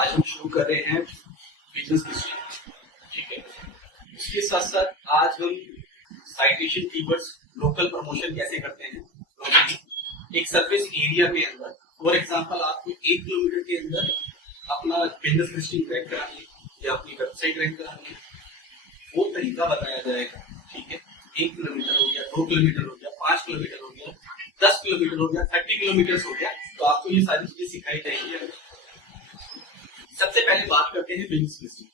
आज हम शुरू कर रहे हैं बिजनेस लिस्टिंग, ठीक है। उसके साथ साथ आज हम साइटेशन कीवर्ड्स, लोकल प्रमोशन कैसे करते हैं एक सर्विस एरिया के अंदर। फॉर एग्जांपल आपको 1 किलोमीटर के अंदर अपना बिजनेस लिस्टिंग रैंक करानी है या अपनी वेबसाइट रैंक करानी है, वो तरीका बताया जाएगा, ठीक है। 1 किलोमीटर हो गया, 2 किलोमीटर हो गया, 5 किलोमीटर हो गया, 10 किलोमीटर हो गया, 30 किलोमीटर हो गया, तो आपको ये सारी चीजें सिखाई जाएंगी। सबसे पहले बात करते हैं बिजनेस लिस्टिंग।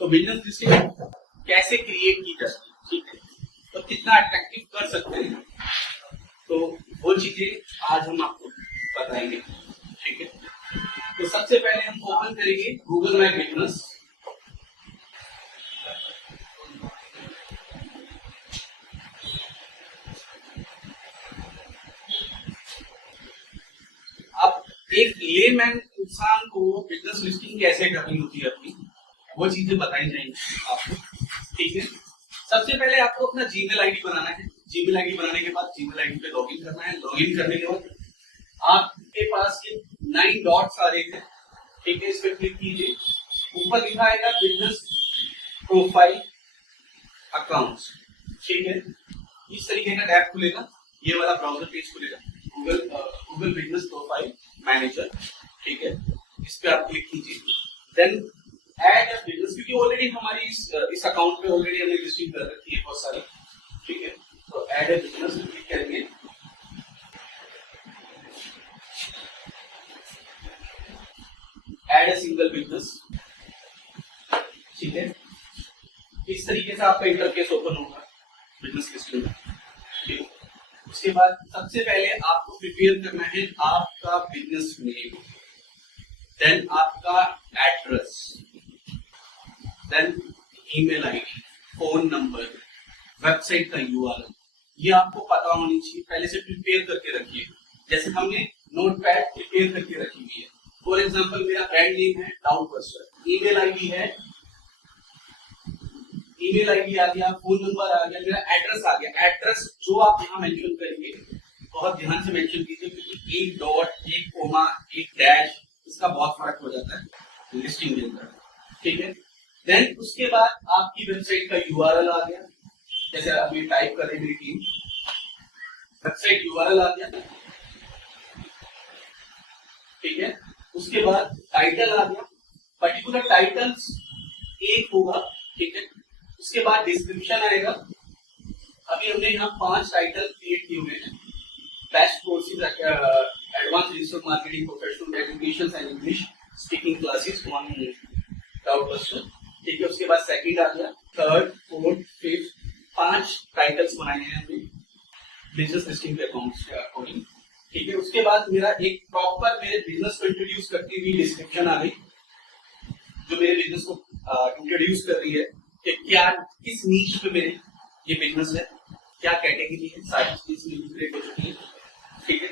तो बिजनेस लिस्टिंग कैसे क्रिएट की जाती है, ठीक है, तो कितना अट्रैक्टिव कर सकते हैं, तो वो चीजें आज हम आपको बताएंगे, ठीक है। तो सबसे पहले हम ओपन करेंगे गूगल माय बिजनेस। अब एक लेमैन इंसान को बिजनेस लिस्टिंग कैसे करनी होती है अपनी, वो चीजें बताई जाएंगी आपको, ठीक है। सबसे पहले आपको अपना जीमेल आईडी बनाना है। जीमेल आईडी बनाने के बाद जीमेल आईडी पे लॉगिन करना है। लॉगिन करने के बाद आपके पास ये 9 डॉट्स आ रहे हैं, ठीक है, इस पर क्लिक कीजिए। ऊपर लिखा आएगा बिजनेस प्रोफाइल अकाउंट्स, ठीक है। इस तरीके का टैब खुलेगा, ये वाला ब्राउजर पेज खुलेगा, गूगल बिजनेस प्रोफाइल मैनेजर, ठीक है। इस पे आप क्लिक कीजिए। देन ऐड अ बिजनेस, क्योंकि ऑलरेडी हमारी इस अकाउंट पे ऑलरेडी हमने लिस्टिंग कर रखी है बहुत सारी, ठीक है। तो ऐड अ बिजनेस क्लिक करेंगे। ऐड अ सिंगल बिजनेस, ठीक है। इस तरीके से आपका इंटरफेस ओपन होगा बिजनेस लिस्टिंग में, ठीक है। उसके बाद सबसे पहले आपको प्रिपेयर करना है आपका बिजनेस नेम, देन आपका address, then email ID, phone number, website का यूआरएल, ये आपको पता होनी चाहिए, पहले से प्रिपेयर करके रखिए। जैसे हमने नोटपैड प्रिपेयर करके रखी हुई है। फॉर एग्जांपल मेरा ब्रांड नेम है डाउटबस्टर, ईमेल आईडी है, ईमेल आईडी आ गया, फोन नंबर आ गया, मेरा एड्रेस आ गया। एड्रेस जो आप यहाँ मेंशन करेंगे बहुत ध्यान से मेंशन कीजिए, क्योंकि एक डॉट, एक कोमा, एक डैश, इसका बहुत फर्क हो जाता है लिस्टिंग के अंदर, ठीक है। देन उसके बाद आपकी वेबसाइट का यूआरएल आ गया, जैसे अभी टाइप करें मेरी टीम, वेबसाइट यूआरएल आ गया, ठीक है। उसके बाद टाइटल आ गया, पर्टिकुलर टाइटल्स एक होगा, ठीक है। उसके बाद डिस्क्रिप्शन आएगा। अभी हमने यहाँ 5 टाइटल क्रिएट किए हुए हैं। Best courses, advance digital marketing, professional education and English speaking classes on Doubtbuster, ठीक है। उसके बाद सेकंड आ गया, थर्ड, फोर्थ, फिफ्थ, 5 टाइटल्स बनाए हैं हमने बिजनेस लिस्टिंग के अकाउंट्स के अकॉर्डिंग, ठीक है। उसके बाद मेरा एक प्रॉपर मेरे बिजनेस को इंट्रोड्यूस करती हुई डिस्क्रिप्शन आ गई, जो मेरे बिजनेस को इंट्रोड्यूस कर रही है कि क्या, किस नीच पे मेरे ये बिजनेस है, क्या कैटेगरी है, सारी चीजें क्रिएट हो चुकी है, ठीक है।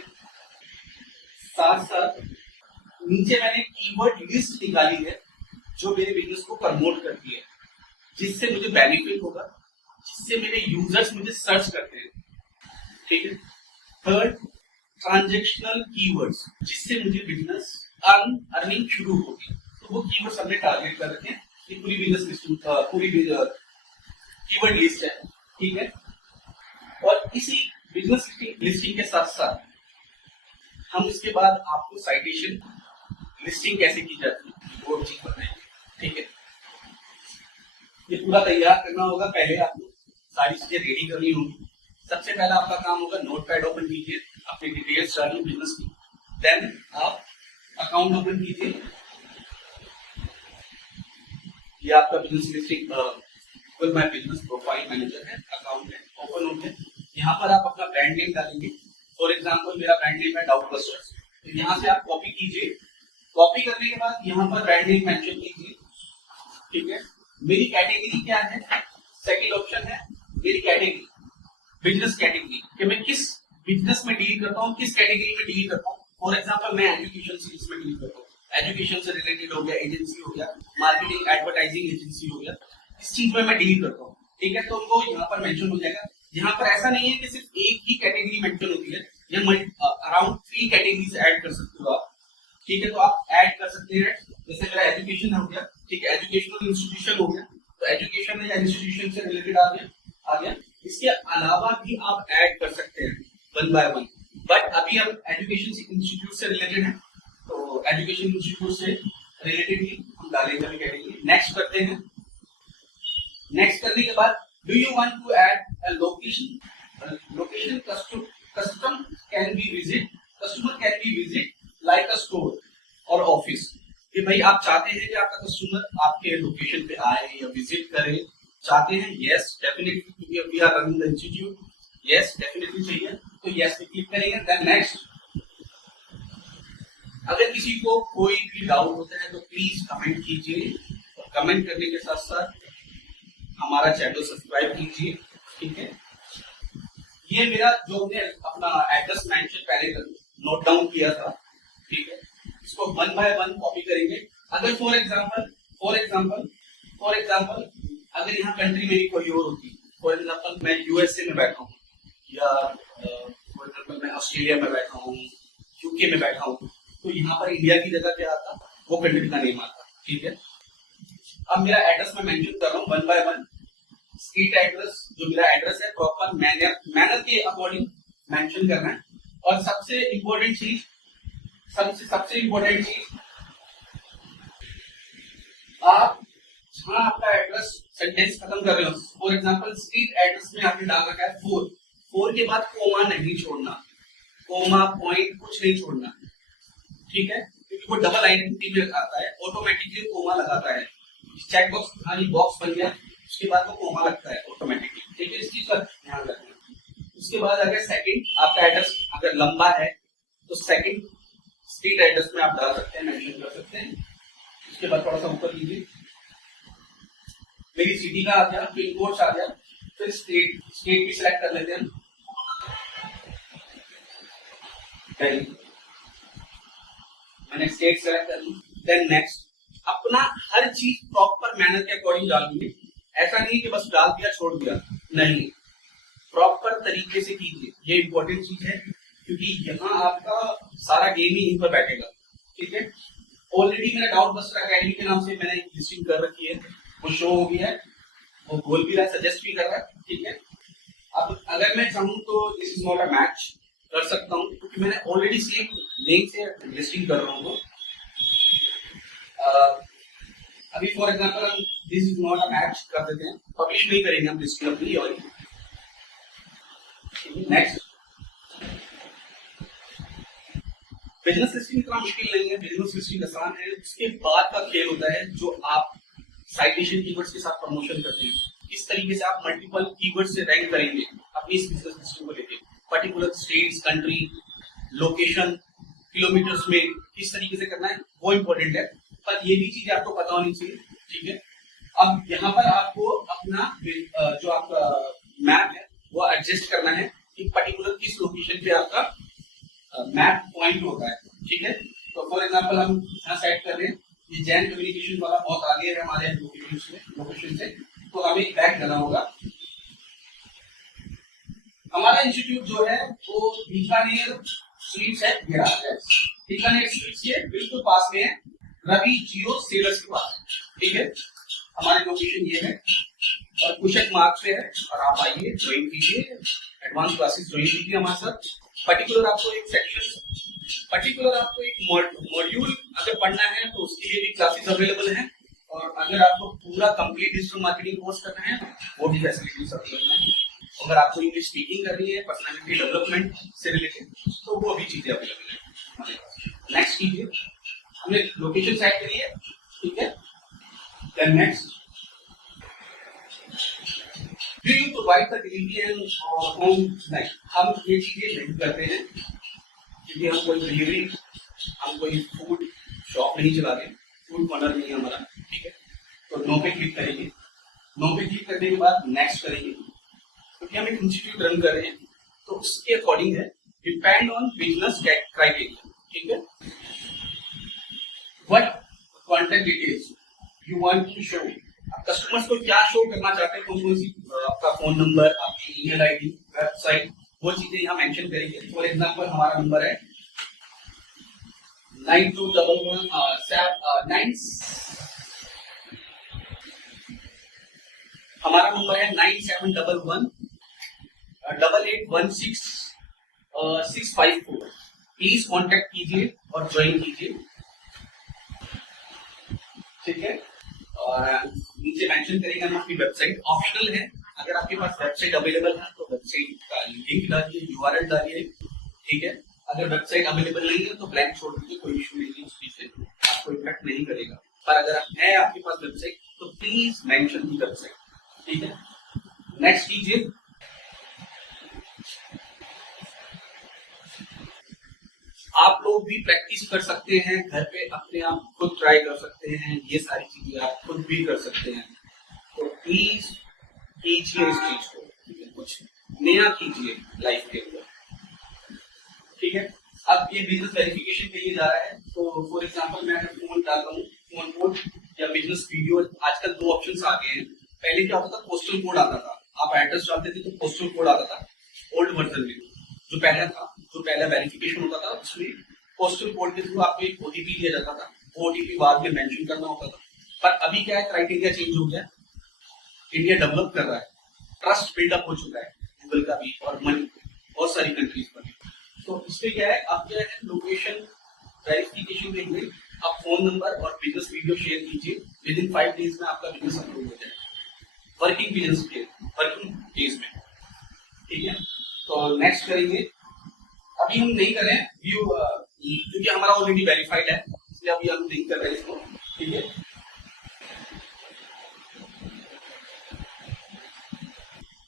साथ साथ नीचे मैंने कीवर्ड लिस्ट निकाली है जो मेरे बिजनेस को प्रमोट करती है, जिससे मुझे बेनिफिट होगा, जिससे मेरे यूजर्स मुझे सर्च करते हैं, ठीक है। थर्ड, ट्रांजैक्शनल कीवर्ड्स, जिससे मुझे बिजनेस अर्निंग शुरू होगी, तो वो कीवर्ड्स हमने टारगेट कर रखे हैं। ये पूरी बिजनेस लिस्टिंग, पूरी कीवर्ड लिस्ट है, ठीक है। और इसी बिजनेस लिस्टिंग के साथ साथ हम इसके बाद आपको साइटेशन लिस्टिंग कैसे की जाती है वो चीज बताएंगे, ठीक है। ये पूरा तैयार करना होगा, पहले आपको सारी चीजें रेडी करनी होगी। सबसे पहला आपका काम होगा, नोटपैड ओपन कीजिए, अपनी डिटेल्स डालिए बिजनेस की, देन आप अकाउंट ओपन कीजिए। ये आपका business listing Google my business profile manager है, अकाउंट है, ओपन हो गया। यहाँ पर आप अपना ब्रांड नेम डालेंगे। फॉर एग्जांपल मेरा ब्रांड नेम है डाउटबस्टर्स, तो यहाँ से आप कॉपी कीजिए। कॉपी करने के बाद यहाँ पर ब्रांड नेम मेंशन कीजिए, ठीक है। मेरी कैटेगरी क्या है, सेकंड ऑप्शन है मेरी कैटेगरी, बिजनेस कैटेगरी, कि मैं किस बिजनेस में डील करता हूँ, किस कैटेगरी में डील करता हूँ। फॉर एग्जांपल मैं एजुकेशन से में डील करता हूँ, एजुकेशन से रिलेटेड हो गया, एजेंसी हो गया, मार्केटिंग एडवर्टाइजिंग एजेंसी हो गया, इस चीज में मैं डील करता हूँ, ठीक है। तो उनको यहाँ पर मेंशन हो जाएगा। यहाँ पर ऐसा नहीं है कि सिर्फ एक ही कैटेगरी मेंशन होती है, यहाँ अराउंड 3 कैटेगरीज ऐड कर सकते हो आप, ठीक है, तो आप ऐड कर सकते हैं। जैसे मेरा एजुकेशन हो गया, ठीक है, एजुकेशनल इंस्टीट्यूशन हो गया, तो एजुकेशन या इंस्टीट्यूशन से रिलेटेड आ गया। इसके अलावा भी आप ऐड कर सकते हैं वन बाय वन, बट अभी हम एजुकेशन इंस्टीट्यूट से रिलेटेड है, तो एजुकेशन इंस्टीट्यूट से रिलेटेड ही हम डालेंगे अभी कैटेगरी। नेक्स्ट करते हैं। नेक्स्ट करने के बाद, do you want to add a location? Location customer can be visit like a store और ऑफिस। कि भाई आप चाहते हैं कि आपका कस्टमर आपके लोकेशन पे आए या विजिट करे, चाहते हैं? यस डेफिनेटली, क्योंकि we are running the institute, yes definitely चाहिए, तो यस पे क्लिक करेंगे। Then next. अगर किसी को कोई भी डाउट होता है तो प्लीज कमेंट कीजिए, और कमेंट करने के साथ साथ हमारा चैनल सब्सक्राइब कीजिए, ठीक है। ये मेरा जो हमने अपना एड्रेस मेंशन पहले नोट डाउन किया था, ठीक है, इसको वन बाय वन कॉपी करेंगे। अगर फॉर एग्जांपल अगर यहाँ कंट्री मेरी कोई और होती, फॉर एग्जांपल मैं यूएसए में बैठा हूँ, या फॉर एग्जांपल मैं ऑस्ट्रेलिया में बैठा हूँ, यूके में बैठा हूँ, तो यहाँ पर इंडिया की जगह क्या आता, वो कंट्री का नेम आता, ठीक है। अब मेरा एड्रेस मैं मेंशन कर रहा हूँ one by one. Street address, जो मेरा एड्रेस है, प्रॉपर मैनर के अकॉर्डिंग मेंशन करना है। और सबसे इम्पोर्टेंट चीज, आप जहां आपका एड्रेस सेंटेंस खत्म कर रहे हो, फॉर एग्जांपल स्ट्रीट एड्रेस में आपने डाल रखा है 4 के बाद कोमा नहीं छोड़ना, कोमा पॉइंट कुछ नहीं छोड़ना, ठीक है, क्योंकि वो डबल आइडेंटिटी में आता है, ऑटोमेटिकली कोमा लगाता है। चेक बॉक्स खाली बॉक्स बन गया, उसके बाद वो कोमा लगता है ऑटोमेटिकली, ठीक है, इस चीज का ध्यान रखना। उसके बाद अगर सेकंड आपका एड्रेस अगर लंबा है तो सेकंड स्ट्रीट एड्रेस में आप डाल सकते हैं, मेंशन कर सकते हैं। उसके बाद थोड़ा सा ऊपर लीजिए, मेरी सिटी का आ गया, पिन कोड आ गया, फिर स्टेट भी सिलेक्ट कर लेते हैं। मैंने स्टेट सिलेक्ट कर ली। देन नेक्स्ट, अपना हर चीज प्रॉपर मैनर के अकॉर्डिंग डालिए। ऐसा नहीं कि बस डाल दिया छोड़ दिया, नहीं, प्रॉपर तरीके से कीजिए, ये इंपॉर्टेंट चीज है, क्योंकि यहाँ आपका सारा गेम ही यहीं पर बैठेगा, ठीक है। ऑलरेडी मेरा डाउट बस्टर अकेडमी के नाम से मैंने लिस्टिंग कर रखी है, वो शो हो गया है, वो बोल भी रहा है, सजेस्ट भी कर रहा है, ठीक है। अब अगर मैं चाहूँ तो this is not a match कर सकता हूँ, क्योंकि मैंने ऑलरेडी सेम लिंक से लिस्टिंग कर रहा हूँ। अभी फॉर एग्जांपल हम this is not a match कर देते हैं, पब्लिश नहीं करेंगे हम लिस्टिंग अपनी। और नेक्स्ट, बिजनेस लिस्टिंग इतना मुश्किल नहीं है, बिजनेस लिस्टिंग आसान है। उसके बाद का खेल होता है जो आप साइटेशन कीवर्ड्स के साथ प्रमोशन करते हैं। इस तरीके से आप मल्टीपल कीवर्ड से रैंक करेंगे अपनी इस बिजनेस लिस्टिंग को लेकर, particular states, country, location, kilometres में किस तरीके से करना है वो इंपॉर्टेंट है, पर ये भी चीजें आपको पता होनी चाहिए, ठीक है। अब यहाँ पर आपको अपना जो आपका मैप है वो एडजस्ट करना है कि पर्टिकुलर किस लोकेशन पे आपका मैप पॉइंट होता है, ठीक है। तो फॉर एग्जांपल हम यहाँ सेट कर रहे हैं, ये जैन कम्युनिकेशन वाला बहुत आगे है हमारे लोकेशन से, तो हमें बैक करना होगा। हमारा इंस्टीट्यूट जो है वो बीकानेर स्वीट्स है, बीकानेर स्वीट्स के बिल्कुल पास में है, रवि जियो सेलर्स के पास, ठीक है। हमारी लोकेशन ये है और कुशक मार्क्स पे है, और आप आइए ज्वाइन कीजिए, एडवांस क्लासेस ज्वाइन कीजिए हमारे साथ। पर्टिकुलर आपको एक सेक्शन, पर्टिकुलर आपको एक मॉड्यूल अगर पढ़ना है तो उसके लिए भी क्लासेस अवेलेबल हैं, और अगर आपको पूरा कंप्लीट डिजिटल मार्केटिंग कोर्स करना है वो भी फैसिलिटीज अवेलेबल है। अगर आपको इंग्लिश स्पीकिंग करनी है, पर्सनालिटी डेवलपमेंट से रिलेटेड, तो वो भी चीजें अवेलेबल है। नेक्स्ट कीजिए, हमने लोकेशन सेट करी है, ठीक है। Then next, do you provide the delivery and home? नहीं, हम ये चीजें नहीं करते हैं, क्योंकि हम कोई डिलीवरी, हम कोई फूड शॉप नहीं चलाते, फूड कॉर्नर नहीं है हमारा, ठीक है। तो नो पे क्लिक करेंगे, नो पे क्लिक करने के बाद नेक्स्ट करेंगे, क्योंकि हम एक इंस्टीट्यूट रन कर रहे हैं, तो उसके अकॉर्डिंग है, डिपेंड ऑन बिजनेस क्राइटेरिया, ठीक है। What contact details you want to show, आप कस्टमर्स को क्या शो करना चाहते हैं, कौन सी आपका फोन नंबर, आपकी ईमेल आईडी, वेबसाइट, वो चीजें यहाँ मेंशन करेंगे। फॉर एग्जांपल हमारा नंबर है 9211 हमारा नंबर है 9711 8816 654। प्लीज कांटेक्ट कीजिए और ज्वाइन कीजिए, ठीक है। और नीचे मेंशन करेंगे हम अपनी वेबसाइट, ऑप्शनल है। अगर आपके पास वेबसाइट अवेलेबल है तो वेबसाइट का लिंक डालिए, यूआरएल डालिए, ठीक है। अगर वेबसाइट अवेलेबल नहीं है तो ब्लैंक छोड़ दीजिए, कोई इशू नहीं है, उस चीज से आपको इफेक्ट नहीं करेगा। पर अगर है आपके पास वेबसाइट तो प्लीज मेंशन दी वेबसाइट, ठीक है। नेक्स्ट कीजिए, आप लोग भी प्रैक्टिस कर सकते हैं घर पे, अपने आप खुद ट्राई कर सकते हैं, ये सारी चीजें आप खुद भी कर सकते हैं। तो प्लीज कीजिए इस चीज को, ठीक है, कुछ नया कीजिए लाइफ के अंदर, ठीक है। अब ये बिजनेस वेरिफिकेशन के लिए जा रहा है, तो फॉर एग्जांपल मैं अगर फोन डालता हूँ, फोन कोड या बिजनेस वीडियो, आजकल दो ऑप्शंस आ गए हैं। पहले क्या होता था, पोस्टल कोड आता था, आप एड्रेस डालते थे तो पोस्टल कोड आता था ओल्ड वर्जन में। जो पहला था, जो पहला वेरिफिकेशन होता था उसमें पोस्टल कोड के थ्रू आपको एक ओटीपी दिया जाता था, ओटीपी बाद में मेंशन करना होता था। पर अभी क्या है, क्राइटेरिया चेंज हो गया, इंडिया डेवलप कर रहा है, ट्रस्ट बिल्डअप हो चुका है गूगल का भी और मनी बहुत सारी कंट्रीज पर भी। तो इसमें क्या है, अब क्या है, लोकेशन वेरिफिकेशन के लिए आप फोन नंबर और बिजनेस वीडियो शेयर कीजिए, विद इन 5 डेज में आपका बिजनेस अप्रूव हो जाए, वर्किंग डेज में, ठीक है। तो नेक्स्ट करेंगे, अभी हम नहीं करें व्यू, क्योंकि हमारा ऑलरेडी वेरीफाइड है, इसलिए अभी हम नहीं कर रहे हैं इसको, ठीक है।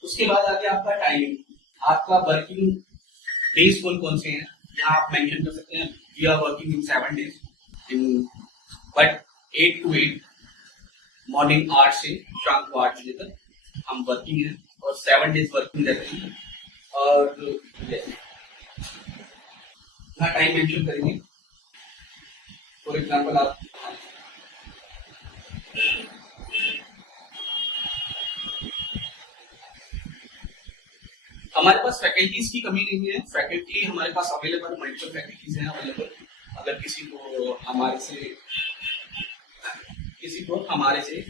उसके बाद आगे आपका टाइमिंग, आपका वर्किंग डेज कौन कौन से हैं, यहाँ आप मेंशन कर सकते हैं। We are working in 7 days in, but 8 to 8 morning 8 से शाम को 8 बजे तक हम वर्किंग हैं, और 7 डेज वर्किंग रहते हैं। और यहाँ टाइम मेंशन करेंगे, फॉर एग्जाम्पल आप हमारे पास फैकल्टीज की कमी नहीं है, फैकल्टी हमारे पास अवेलेबल, मल्टीपल फैकल्टीज हैं अवेलेबल। अगर किसी को हमारे से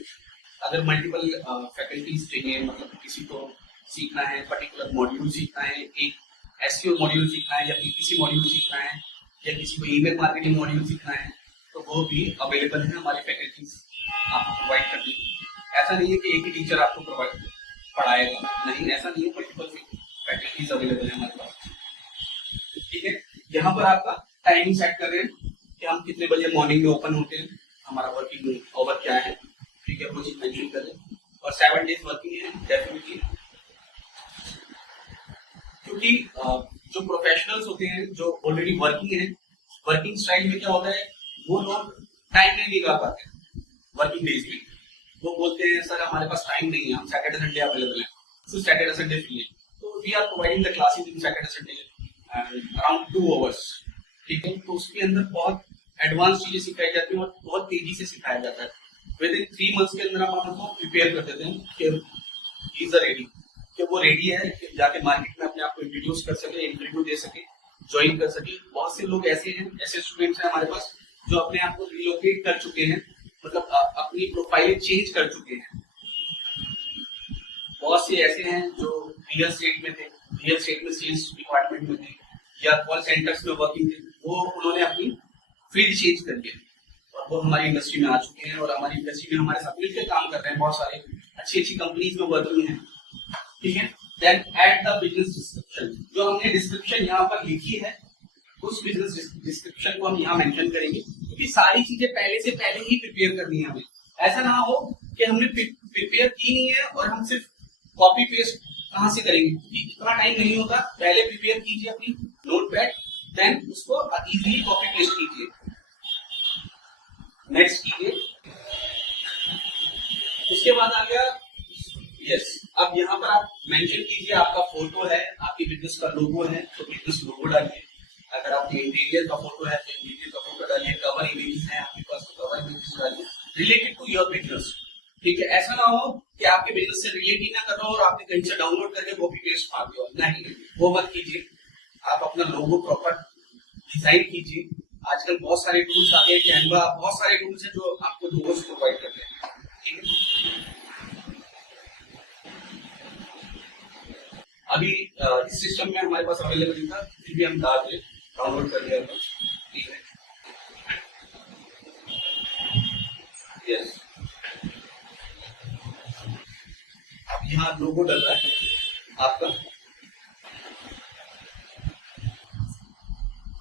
अगर मल्टीपल फैकल्टीज चाहिए, मतलब किसी को सीखना है, पर्टिकुलर मॉड्यूल सीखना है, एक एसईओ मॉड्यूल सीखना है, या पीपीसी मॉड्यूल सीखना है, या किसी को ईमेल मार्केटिंग मॉड्यूल सीखना है, तो वो भी अवेलेबल है, हमारी फैकल्टीज आपको प्रोवाइड कर देंगे। ऐसा नहीं है कि एक ही टीचर आपको पढ़ाएगा, नहीं, ऐसा नहीं है, मल्टीपल फैकल्टीज अवेलेबल है हमारे पास, ठीक है। यहाँ पर आपका टाइमिंग सेट कर रहे हैं कि हम कितने बजे मॉर्निंग में ओपन होते हैं, हमारा वर्किंग आवर क्या है, ठीक है, वो चीज मेंशन करें। और 7 डेज वर्किंग है डेफिनेटली, क्योंकि जो प्रोफेशनल्स होते हैं, जो ऑलरेडी वर्किंग है, वर्किंग स्टाइल में क्या होता है, वो लोग टाइम नहीं निकाल पाते वर्किंग डेज में। वो बोलते हैं सर हमारे पास टाइम नहीं है, हम सैटरडे संडे अवेलेबल है, सिर्फ सैटरडे संडे फ्री है। तो we are providing the classes in Saturday Sunday around 2 hours, ठीक है। तो उसके अंदर बहुत एडवांस चीजें सिखाई जाती हैं और बहुत तेजी से सिखाया जाता है। विद इन 3 मंथ्स के अंदर हम आपको प्रिपेयर कर देते हैं कि इज रेडी, कि वो रेडी है कि जाके मार्केट में अपने आप को इंट्रोड्यूस कर सके, इंटरव्यू दे सके, ज्वाइन कर सके। बहुत से लोग ऐसे हैं, ऐसे स्टूडेंट्स हैं हमारे पास जो अपने आप को रिलोकेट कर चुके हैं, मतलब अपनी प्रोफाइल चेंज कर चुके हैं। बहुत से ऐसे हैं जो रियल एस्टेट में थे, रियल एस्टेट में सेल्स डिपार्टमेंट में थे, या कॉल सेंटर्स में वर्किंग थे, वो उन्होंने अपनी फील्ड चेंज कर दिया और वो हमारी इंडस्ट्री में आ चुके हैं, और हमारी इंडस्ट्री में हमारे साथ मिलकर काम कर रहे हैं। बहुत सारे अच्छी अच्छी कंपनीज में वर्किंग है, ठीक है। Then add the business description, जो हमने डिस्क्रिप्शन यहाँ पर लिखी है, उस बिजनेस डिस्क्रिप्शन को हम यहाँ मेंशन करेंगे, क्योंकि सारी चीजें पहले से पहले ही प्रिपेयर करनी है हमें। ऐसा ना हो कि हमने प्रिपेयर की नहीं है और हम सिर्फ कॉपी पेस्ट कहाँ से करेंगे, क्योंकि इतना टाइम नहीं होता। पहले प्रिपेयर कीजिए अपनी नोटपैड, देन उसको इजीली कॉपी पेस्ट कीजिए। नेक्स्ट कीजिए, उसके बाद आ गया यस। अब यहाँ पर आप मेंशन कीजिए, आपका फोटो है, आपकी बिजनेस का लोगो है तो बिजनेस लोगो डालिए। अगर आपके इंटीरियर का फोटो है तो इंटीरियर का फोटो डालिए। कवर इमेजेस है आपके पास तो कवर इमेजेस डालिए रिलेटेड टू योर बिजनेस, ठीक है। ऐसा ना हो कि आपके बिजनेस से रिलेट ही ना कर रहा हो और आपने कहीं से डाउनलोड करके कॉपी पेस्ट मार दिया, नहीं, वो मत कीजिए। आप अपना लोगो प्रॉपर डिजाइन कीजिए, आजकल बहुत सारे टूल्स आ गए, कैनवा, बहुत सारे टूल्स हैं जो आपको लोगोस प्रोवाइड करते हैं, ठीक है। अभी इस सिस्टम में हमारे पास अवेलेबल नहीं था, फिर भी हम डाल दिए, डाउनलोड कर लिया था, ठीक है। यस, अब यहाँ लोगो डल रहा है आपका,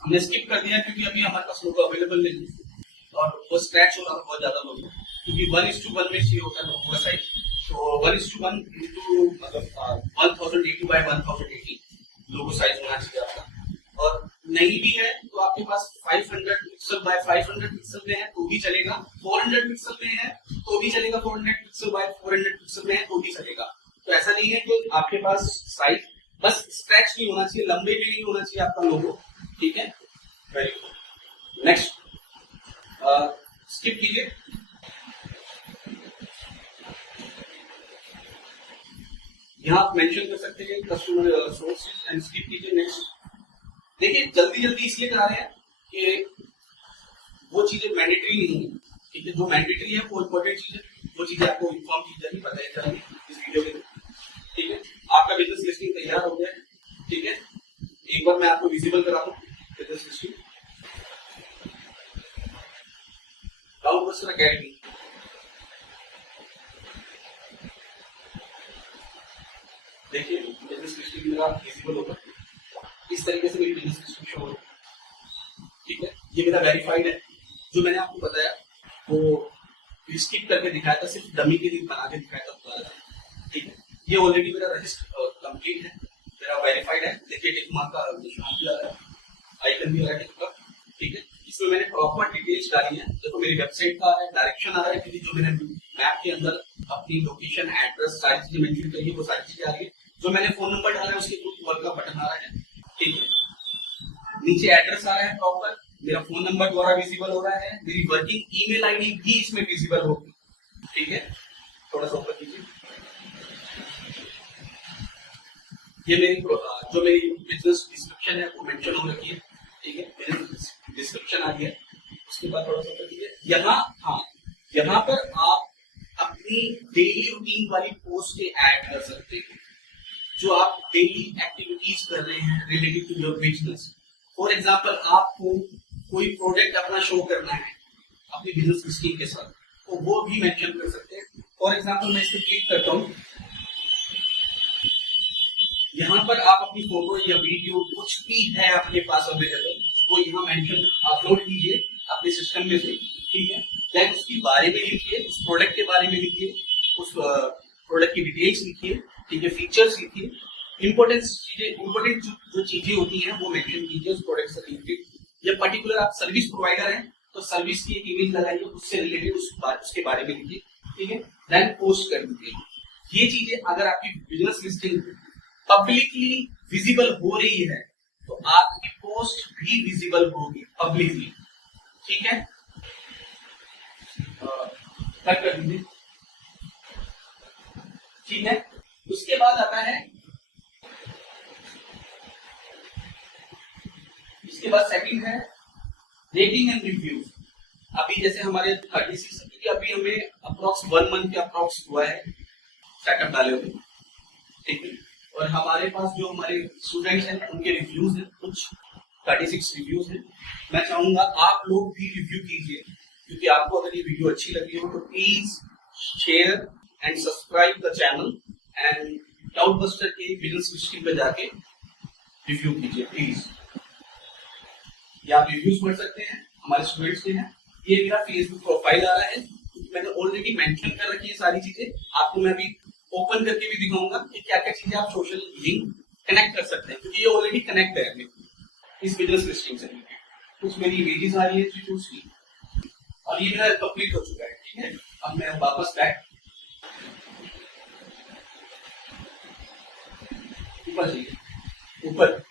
हमने स्किप कर दिया क्योंकि अभी हमारे पास लोगो अवेलेबल नहीं है और वो स्क्रैच हो रहा है बहुत ज्यादा लोगो, क्योंकि 1:1 में चाहिए होता है लोगो का साइज, तो 1:1 इंटू मतलब 1080 बाय 1080 लोगो साइज होना चाहिए आपका। और नहीं भी है तो आपके पास 500 पिक्सल बाय 500 पिक्सल में है तो भी चलेगा, 400 पिक्सल में है तो भी चलेगा, 400 पिक्सल बाय 400 पिक्सल में है तो भी चलेगा। तो ऐसा नहीं है कि आपके पास साइज बस स्क्रैच नहीं होना चाहिए, लंबे भी नहीं होना चाहिए आपका लोगो, ठीक है। Very good. नेक्स्ट स्किप कीजिए। यहाँ आप मेंशन कर सकते हैं कस्टमर सोर्सेज एंड स्किप कीजिए। नेक्स्ट देखिए, जल्दी जल्दी इसलिए करा रहे हैं कि वो चीजें मैंडेटरी नहीं है, ठीक है। जो मैंडेटरी है वो इम्पोर्टेंट चीज है, वो चीजें आपको इन्फॉर्म की जाएगी, बताई जाएगी इस वीडियो के, ठीक है। आपका बिजनेस लिस्टिंग तैयार हो गया है, ठीक है। एक बार मैं आपको विजिबल करा दूं बिजनेस लिस्टिंग, डाउनबस्टर अकेडमी, देखिए बिजनेस लिस्टिंग मेरा विजिबल होगा, इस तरीके से मेरी बिजनेस लिस्टिंग शो होगी, ठीक है। ये मेरा वेरीफाइड है, जो मैंने आपको बताया वो स्किप करके दिखाया था, सिर्फ डमी के लिए बना के दिखाया था, ठीक है। ये ऑलरेडी मेरा रजिस्टर कंप्लीट है, मेरा वेरीफाइड है। देखिए टिक मार्क का निशान भी आ रहा है, आइकन भी आ रहा है टिक का, ठीक है। इसमें मैंने प्रॉपर डिटेल्स डाली है, देखो मेरी वेबसाइट का है, डायरेक्शन आ रहा है, क्योंकि जो मैंने मैप के अंदर अपनी लोकेशन, एड्रेस, सारी चीजें मेंशन करी है, वो सारी चीजें आ रही है। जो मैंने फोन नंबर डाला है उसके ऊपर का बटन आ रहा है, ठीक है। नीचे एड्रेस आ रहा है प्रॉपर, मेरा फोन नंबर द्वारा विजिबल हो रहा है, मेरी वर्किंग ईमेल आईडी भी इसमें विजिबल होगी, ठीक है। थोड़ा सा ऊपर कीजिए, ये मेरी जो मेरी बिजनेस डिस्क्रिप्शन है वो मेंशन हो रखी है, ठीक है। बिजनेस डिस्क्रिप्शन आ गया, उसके बाद थोड़ा सा ऊपर कीजिए, यहाँ, हाँ, यहाँ पर आप अपनी डेली रूटीन वाली पोस्ट ऐड कर सकते हैं, जो आप डेली एक्टिविटीज कर रहे हैं related to your business. For example, आपको कोई प्रोडक्ट अपना शो करना है अपनी बिजनेस लिस्टिंग के साथ, तो वो भी मेंशन कर सकते हैं। फॉर एग्जांपल मैं इस पर क्लिक करता हूँ, यहाँ पर आप अपनी फोटो या वीडियो कुछ भी है आपके पास अवेलेबल, वो यहाँ मेंशन अपलोड कीजिए अपने सिस्टम में से, ठीक है। देन उसके बारे में लिखिए, उस प्रोडक्ट के बारे में लिखिए, उस प्रोडक्ट की डिटेल्स लिखिए, ठीक है, फीचर्स लिखिए, इंपॉर्टेंट जो चीजें होती हैं वो मेंशन कीजिए उस प्रोडक्ट से रिलेटेड। या पर्टिकुलर आप सर्विस प्रोवाइडर हैं तो सर्विस की एक इमेज लगाइए, उससे रिलेटेड उसके बारे में लिखिए, ठीक है। देन पोस्ट कर दीजिए। ये चीजें अगर आपकी बिजनेस लिस्टिंग पब्लिकली विजिबल हो रही है तो आपकी पोस्ट भी विजिबल होगी पब्लिकली, ठीक है। कट कर दीजिए, ठीक है। उसके बाद आता है, इसके बाद सेकंड है रेटिंग एंड रिव्यूज। अभी जैसे हमारे 36, क्योंकि अभी हमें अप्रॉक्स 1 मंथ के अप्रॉक्स हुआ है सेटअप डाले हुए, ठीक है। और हमारे पास जो हमारे स्टूडेंट्स हैं उनके रिव्यूज हैं, कुछ 36 रिव्यूज हैं। मैं चाहूंगा आप लोग भी रिव्यू कीजिए, क्योंकि आपको अगर ये वीडियो अच्छी लगी हो तो please share and subscribe the channel and Doubtbuster के बिजनेस लिस्टिंग पे जाके रिव्यू कीजिए प्लीज। या आप रिव्यूज पढ़ सकते हैं, हमारे स्टूडेंट्स के हैं। ये मेरा फेसबुक प्रोफाइल आ रहा है, मैंने ऑलरेडी मेंशन कर रखी है सारी चीजें। आपको मैं अभी ओपन करके भी दिखाऊंगा कि क्या क्या चीजें आप सोशल लिंक कनेक्ट कर सकते हैं, क्योंकि ये ऑलरेडी कनेक्ट है इस बिजनेस लिस्टिंग से। कुछ मेरी इमेजेस आ रही है उसकी, और ये मेरा कंप्लीट हो चुका है, ठीक है। अब मैं वापस बैक ऊपर जाइए, ऊपर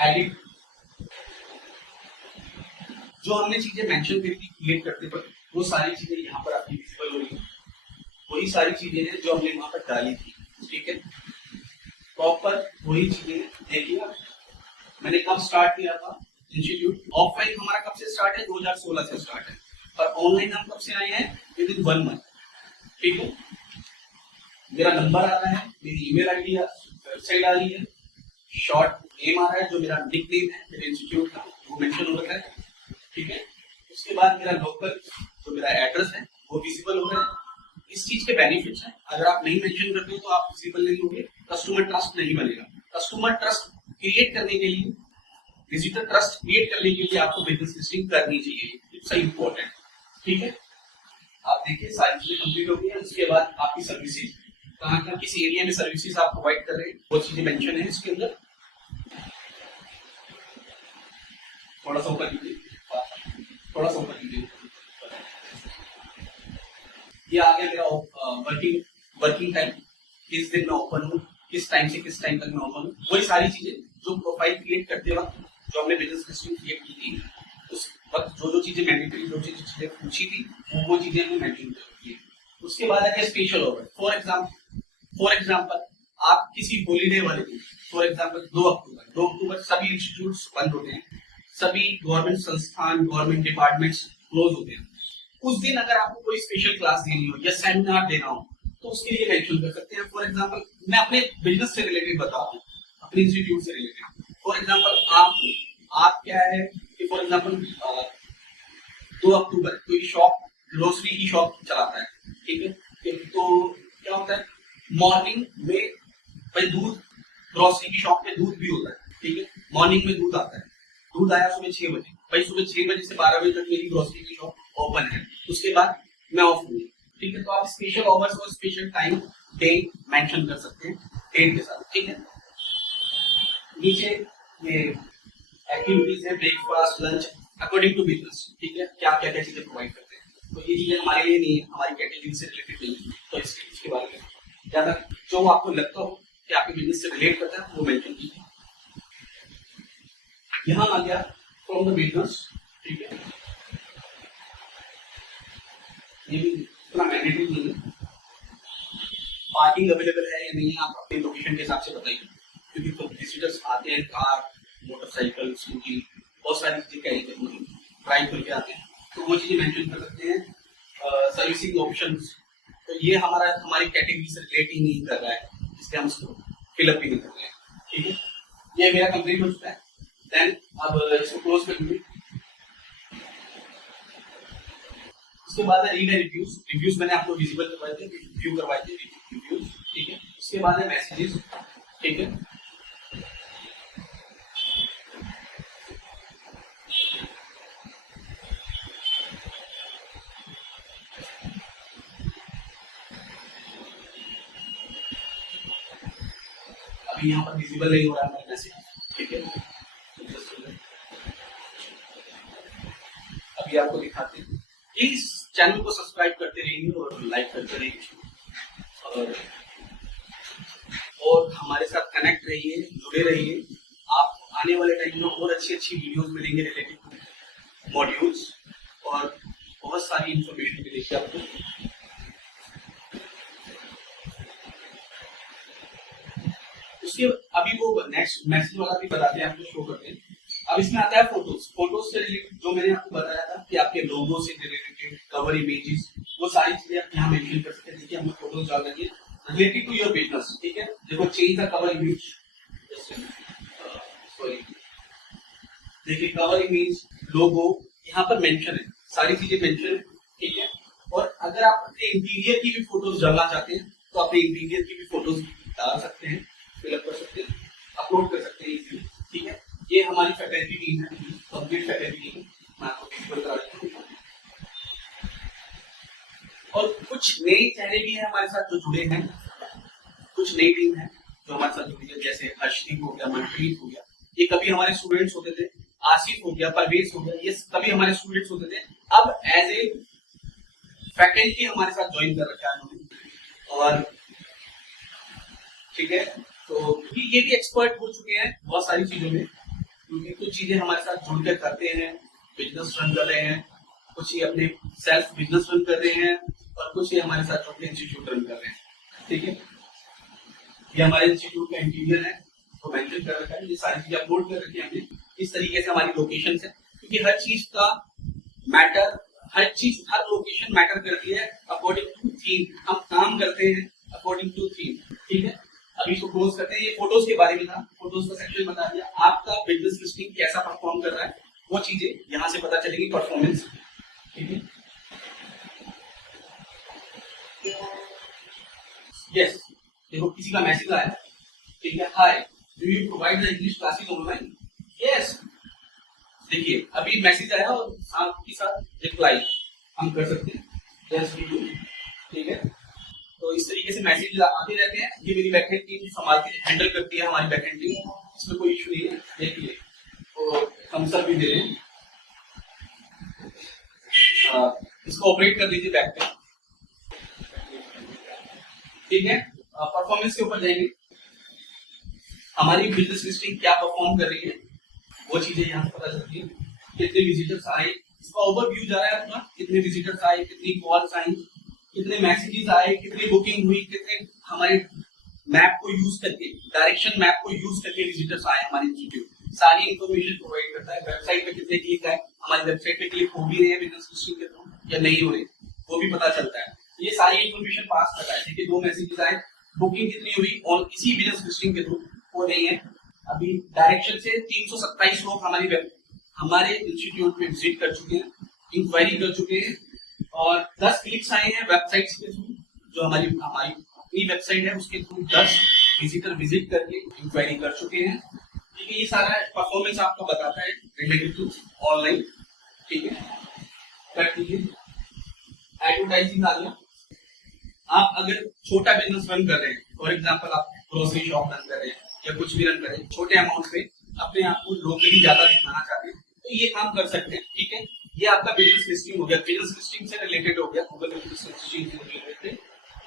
एडिट, जो हमने चीजें मेंशन करी थी क्रिएट करते वक्त, वो सारी चीजें यहाँ पर आपकी विजिबल हो रही है। वही सारी चीजें हैं जो हमने वहां पर डाली थी, ठीक है। प्रॉपर वही चीजें देखिए, मैंने कब स्टार्ट किया था इंस्टीट्यूट? ऑफलाइन हमारा कब से स्टार्ट है? 2016 से स्टार्ट है। और ऑनलाइन हम कब से आए हैं? With in 1 month. ठीक है, मेरा नंबर आ रहा है, मेरी ईमेल आईडी वेबसाइट आ रही है, शॉर्ट नेम आ रहा है जो मेरा निक नेम है मेरे इंस्टीट्यूट का, वो मेंशन हो रहा है। ठीक है, उसके बाद मेरा लोकल जो मेरा एड्रेस है वो विजिबल हो रहा है। इस चीज के बेनिफिट्स हैं, अगर आप नहीं मेंशन करते हो तो आप विजिबल नहीं होंगे, कस्टमर ट्रस्ट नहीं बनेगा। कस्टमर ट्रस्ट क्रिएट करने के लिए, विजिटर ट्रस्ट क्रिएट करने के लिए आपको बिजनेस लिस्टिंग करनी चाहिए, इट्स इंपॉर्टेंट। ठीक है, आप देखिए सारी चीजें कंप्लीट हो गई है। उसके बाद आपकी सर्विसेज कहाँ कहाँ किस एरिया में सर्विसेज आप प्रोवाइड कर रहे हैं वो चीजें मेंशन है इसके अंदर। थोड़ा सा ऊपर कीजिए, थोड़ा सा ऊपर कीजिए। ये आ गया मेरा वर्किंग टाइम, किस दिन मैं ओपन हूँ, किस टाइम से किस टाइम तक मैं ओपन हूँ, वही सारी चीजें जो प्रोफाइल क्रिएट करते वक्त जो हमने बिजनेस लिस्टिंग क्रिएट की थी उस वक्त जो चीजें मैंडेटरी जो चीजें पूछी थी वो चीजें हमने मेंशन की है। उसके बाद है स्पेशल ओवर। फॉर एग्जाम्पल आप किसी हॉलीडे वाले दिन, फॉर एग्जाम्पल 2 अक्टूबर सभी इंस्टीट्यूट्स बंद होते हैं, सभी गवर्नमेंट संस्थान गवर्नमेंट डिपार्टमेंट्स क्लोज होते हैं। उस दिन अगर आपको कोई स्पेशल क्लास देनी हो या सेमिनार देना हो तो उसके लिए मेंशन कर सकते हैं। फॉर एग्जांपल मैं अपने बिजनेस से रिलेटेड बता रहा हूँ, अपने इंस्टीट्यूट से रिलेटेड। फॉर एग्जांपल आप क्या है कि फॉर एग्जांपल 2 अक्टूबर कोई शॉप ग्रोसरी की शॉप चलाता है। ठीक है, तो क्या होता है मॉर्निंग में भाई दूध, ग्रोसरी की शॉप पे दूध भी होता है। ठीक है, मॉर्निंग में दूध आता है, दूध आया सुबह 6 बजे, भाई सुबह 6 बजे से 12 बजे तक मेरी ग्रोसरी की शॉप ओपन है, उसके बाद मैं ऑफ हूँ। ठीक है, तो आप स्पेशल आवर्स और स्पेशल टाइम डे मेंशन कर सकते हैं डेट के साथ। ठीक है, नीचे ये एक्टिविटीज है, breakfast lunch according to business. ठीक है, क्या क्या क्या चीजें प्रोवाइड करते हैं, तो ये चीजें हमारे लिए नहीं है, हमारी कैटेगरी से रिलेटेड नहीं है, तो इसके बारे में ज्यादा जो आपको लगता हो कि आपके बिजनेस से रिलेट करता है वो मेंशन कीजिए। यहाँ आ गया फ्रॉम द बिजनेस। ठीक है, ये भी इतना मैंडेटरी नहीं है। पार्किंग अवेलेबल है या नहीं है आप अपने लोकेशन के हिसाब से बताइए, क्योंकि तो विजिटर्स आते हैं कार, मोटरसाइकिल, स्कूटी, बहुत सारी चीजें कैरी ड्राइव करके आते हैं, तो वो चीजें मेंशन कर सकते हैं। सर्विसिंग ऑप्शंस, तो ये हमारी कैटेगरी से रिलेट ही नहीं कर रहा है, इसलिए हम उसको फिलअप भी नहीं कर रहे हैं। ठीक है, ये मेरा कंप्लीट हो चुका है। देन अब इसको क्लोज कर दीजिए। उसके बाद है रीड रिव्यूज। रिव्यूज मैंने आपको विजिबल करवाए थे, रिव्यू करवाए थे रिव्यूज। ठीक है, उसके बाद है मैसेजेस। ठीक है, अभी यहाँ पर विजिबल नहीं हो रहा है मैसेज। ठीक है, अभी आपको दिखाते हैं। इस चैनल को सब्सक्राइब करते रहिए और लाइक करते रहिए और हमारे साथ कनेक्ट रहिए, जुड़े रहिए। आप आने वाले टाइम में और अच्छी वीडियोस मिलेंगे रिलेटेड टू मॉड्यूल्स और बहुत सारी इंफॉर्मेशन मिलेगी आपको। उसके अभी वो नेक्स्ट मैसेज वाला भी बताते हैं, आपको शो करते हैं। अब इसमें आता है फोटोज से रिलेटेड, जो मैंने आपको बताया था कि आपके लोगो से रिलेटेड कवर इमेजेस, वो सारी चीजें आप यहाँ मेंशन कर सकते हैं। देखिए हमने फोटोज डाल रही है रिलेटेड टू योर बिजनेस। ठीक है, देखो change the cover image, sorry देखिए कवर इमेज, लोगो यहाँ पर मेंशन है, सारी चीजें मेंशन है। ठीक है, और अगर आप अपने इंटीरियर की भी फोटोज डालना चाहते हैं तो अपने इंटीरियर की भी फोटोज डाल सकते हैं, फिलअप कर सकते हैं, अपलोड कर सकते हैं इजीली। ठीक है, ये हमारी फैकल्टी टीम है, कंप्लीट फैकल्टी टीम, मैं आपको विजुअल करा देता हूं। और कुछ नए चेहरे भी हैं हमारे साथ जो जुड़े हैं, कुछ नई टीम है जो हमारे साथ जुड़ी है, जैसे हर्षदीप हो गया, मनप्रीत हो गया, ये कभी हमारे स्टूडेंट्स होते थे, आसिफ हो गया, परवेज हो गया, ये कभी हमारे स्टूडेंट्स होते थे, अब एज ए फैकल्टी हमारे साथ ज्वाइन कर रखा है उन्होंने। और ठीक है, तो ये भी एक्सपर्ट हो चुके हैं बहुत सारी चीजों में, क्योंकि कुछ चीजें हमारे साथ जुड़कर करते हैं, बिजनेस रन कर रहे हैं, कुछ ये अपने सेल्फ बिजनेस रन कर रहे हैं और कुछ ये हमारे साथ जुड़कर इंस्टीट्यूट रन कर रहे हैं। ठीक है, ये हमारे इंस्टीट्यूट का इंटीरियर है, को मेंशन कर रखा है, ये सारी चीजें अपलोड कर रखी है हमने। इस तरीके से हमारी लोकेशन है, क्योंकि हर चीज का मैटर, हर लोकेशन मैटर करती है अकॉर्डिंग टू थीम। हम काम करते हैं अकॉर्डिंग टू थीम, ठीक है। अभी इसको क्लोज करते हैं। ये फोटोज के बारे में था, फोटोज का सेक्शन बता दिया। आपका बिजनेस लिस्टिंग कैसा परफॉर्म कर रहा है वो चीजें यहां से पता चलेगी, परफॉर्मेंस, ठीक है। यस, देखो किसी का मैसेज आया, ठीक है, hi do you provide the English classes online? Yes, देखिए अभी मैसेज आया और साथ के साथ रिप्लाई हम कर सकते हैं, यस वी डू, ठीक है। तो इस तरीके से मैसेज आते रहते हैं। ये मेरी बैकएंड टीम संभालती है, हैंडल करती है हमारी बैकएंड टीम, इसमें कोई इशू नहीं है। देखिए तो हम सब भी दे रहे हैं, इसको ऑपरेट कर दीजिए बैक पे, ठीक है। परफॉर्मेंस के ऊपर जाएंगे, हमारी बिजनेस लिस्टिंग क्या परफॉर्म कर रही है वो चीजें यहाँ से पता चलती है। कितने विजिटर्स आए, इसका ओवरव्यू जा रहा है अपना, कितने विजिटर्स आए, कितनी कॉल्स आई, कितने मैसेजेस आए, कितनी बुकिंग हुई, कितने हमारे मैप को यूज करके, डायरेक्शन मैप को यूज करके विजिटर्स आए हमारे इंस्टीट्यूट, सारी इंफॉर्मेशन प्रोवाइड करता है। वेबसाइट पे कितने क्लिक आए, हमारी वेबसाइट पे क्लिक हो भी रहे हैं बिजनेस लिस्टिंग के थ्रू या नहीं हो रहे, वो भी पता चलता है। ये सारी इंफॉर्मेशन पास करता है, ठीक है। 2 मैसेजेस आए, बुकिंग कितनी हुई और इसी बिजनेस लिस्टिंग के थ्रू हो रही है। अभी डायरेक्शन से 327 लोग हमारे इंस्टीट्यूट में विजिट कर चुके हैं, इंक्वायरी कर चुके हैं, और 10 क्लिक्स आए हैं वेबसाइट के थ्रू, जो हमारी अपनी वेबसाइट है उसके थ्रू 10 विजिटर विजिट करके इंक्वायरी कर चुके हैं, ठीक है। ये सारा परफॉर्मेंस आपको बताता है रिलेटेड टू ऑनलाइन, ठीक है। कर दीजिए, एडवर्टाइजिंग आ गया। आप अगर छोटा बिजनेस रन कर रहे हैं, फॉर एग्जाम्पल आप ग्रोसरी शॉप रन कर रहे हैं या कुछ भी रन करें, छोटे अमाउंट पे अपने आप को लोकली ज्यादा दिखाना चाहते हैं, तो ये काम कर सकते हैं, ठीक है। ये आपका बिजनेस लिस्टिंग हो गया, बिजनेस लिस्टिंग से रिलेटेड हो गया, गूगल बिजनेस लिस्टिंग से रिलेटेड,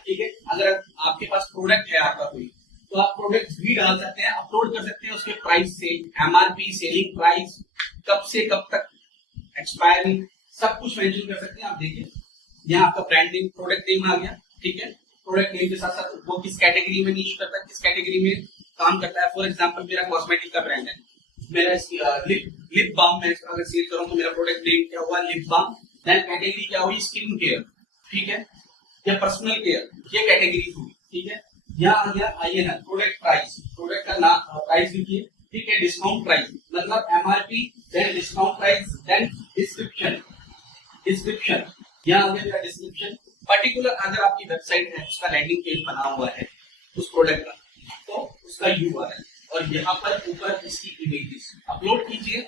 ठीक है। अगर आपके पास प्रोडक्ट है आपका कोई, तो आप प्रोडक्ट भी डाल सकते हैं, अपलोड कर सकते हैं, उसके प्राइस से, एमआरपी, सेलिंग प्राइस, कब से कब तक एक्सपायरी, सब कुछ मेंशन कर सकते हैं। आप देखिए यहाँ आपका ब्रांड नेम, प्रोडक्ट नेम आ गया, ठीक है। प्रोडक्ट नेम के साथ साथ वो किस कैटेगरी में नीश करता है, किस कैटेगरी में काम करता है। फॉर एग्जांपल मेरा कॉस्मेटिक का ब्रांड है, मेरा लिप बाम में अगर सेल करूं तो मेरा प्रोडक्ट नेम क्या हुआ, लिप बाम। देन कैटेगरी क्या हुई, स्किन केयर, ठीक है, या पर्सनल केयर, ये कैटेगरी हुई, ठीक है। यहाँ आ गया INR, प्रोडक्ट प्राइस, प्रोडक्ट का नाम प्राइस लिखिए, ठीक है। डिस्काउंट प्राइस मतलब MRP, then discount price, then description, यहाँ आ गया मेरा डिस्क्रिप्शन। पर्टिकुलर अगर आपकी वेबसाइट है, उसका लैंडिंग पेज बना हुआ है उस प्रोडक्ट का, तो उसका URL, और यहाँ पर ऊपर इसकी इमेजेस अपलोड कीजिए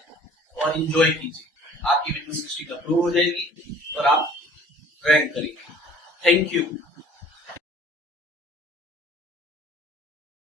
और एंजॉय कीजिए। आपकी बिजनेस लिस्टिंग अपलोड हो जाएगी और आप रैंक करेंगे। Thank you.